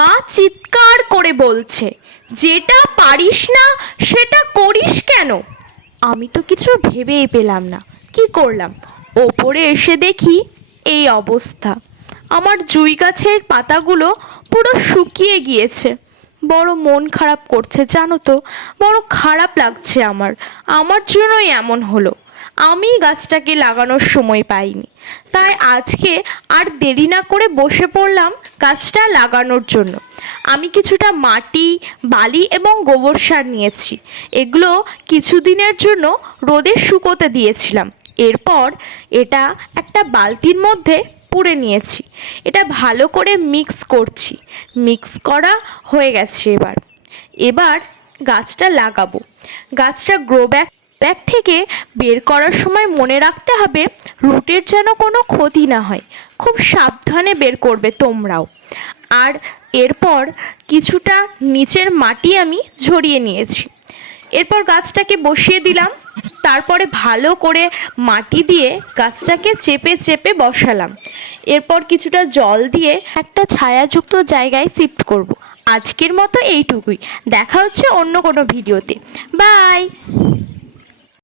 মা চিৎকার করে বলছে, যেটা পারিস না সেটা করিস কেন? আমি তো কিছু ভেবেই পেলাম না, কি করলাম। ওপরে এসে দেখি এই অবস্থা। আমার জুঁই গাছের পাতাগুলো পুরো শুকিয়ে গিয়েছে। বড় মন খারাপ করছে জানো তো, বড় খারাপ লাগছে আমার। আমার জন্যই এমন হলো। আমি গাছটাকে লাগানোর সময় পাইনি, তাই আজকে আর দেরি না করে বসে পড়লাম গাছটা লাগানোর জন্য। আমি কিছুটা মাটি, বালি এবং গোবর সার নিয়েছি। এগুলো কিছুদিনের জন্য রোদে শুকোতে দিয়েছিলাম। এরপর এটা একটা বালতির মধ্যে পুরে নিয়েছি। এটা ভালো করে মিক্স করছি। মিক্স করা হয়ে গেছে। এবার গাছটা লাগাবো। গাছটা গ্রো ব্যাগ থেকে বের করার সময় মনে রাখতে হবে রুটের যেন কোনো ক্ষতি না হয়। খুব সাবধানে বের করবে তোমরাও। আর এরপর কিছুটা নিচের মাটি আমি ঝরিয়ে নিয়েছি। এরপর গাছটাকে বসিয়ে দিলাম। তারপরে ভালো করে মাটি দিয়ে গাছটাকে চেপে চেপে বসালাম। এরপর কিছুটা জল দিয়ে একটা ছায়াযুক্ত জায়গায় শিফট করব। আজকের মতো এইটুকুই। দেখা হচ্ছে অন্য কোনো ভিডিওতে। বাই।